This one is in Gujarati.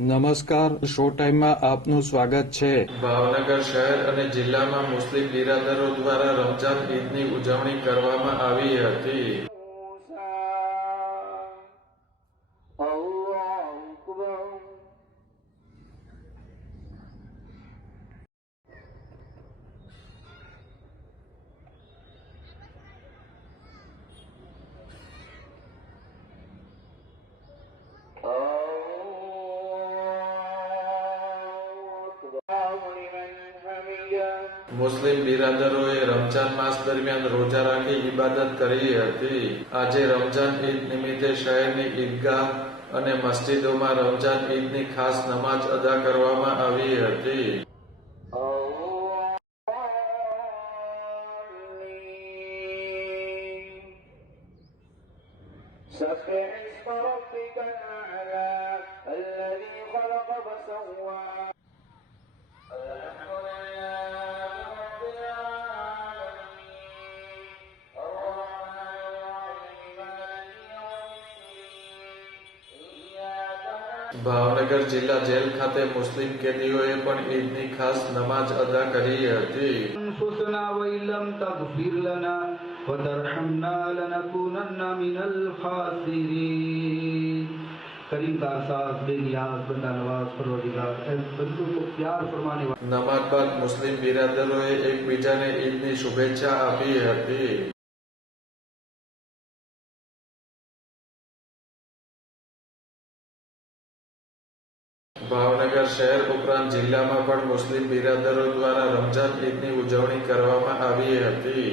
નમસ્કાર, શો ટાઈમમાં આપનું સ્વાગત છે। ભાવનગર શહેર અને જિલ્લામાં મુસ્લિમ બિરાદરો દ્વારા રમઝાન ઈદની ઉજવણી કરવામાં આવી હતી। મુસ્લિમ બિરાદરોએ રમઝાન માસ દરમિયાન રોજા રાખી ઇબાદત કરી હતી। આજે રમઝાન ઈદ નિમિત્તે શહેરની ઈદગાહ અને મસ્જિદોમાં રમઝાન ઈદની ખાસ નમાજ અદા કરવામાં આવી હતી। ભાવનગર જિલ્લા જેલ ખાતે મુસ્લિમ કેદીઓએ પણ ઈદની ખાસ નમાજ અદા કરી હતી। નમાજ બાદ મુસ્લિમ બિરાદરોએ એકબીજાને ઈદની શુભેચ્છા આપી હતી। ભાવનગર શહેર ઉપરાંત જિલ્લામાં પણ મુસ્લિમ બિરાદરો દ્વારા રમઝાન ઈદની ઉજવણી કરવામાં આવી હતી।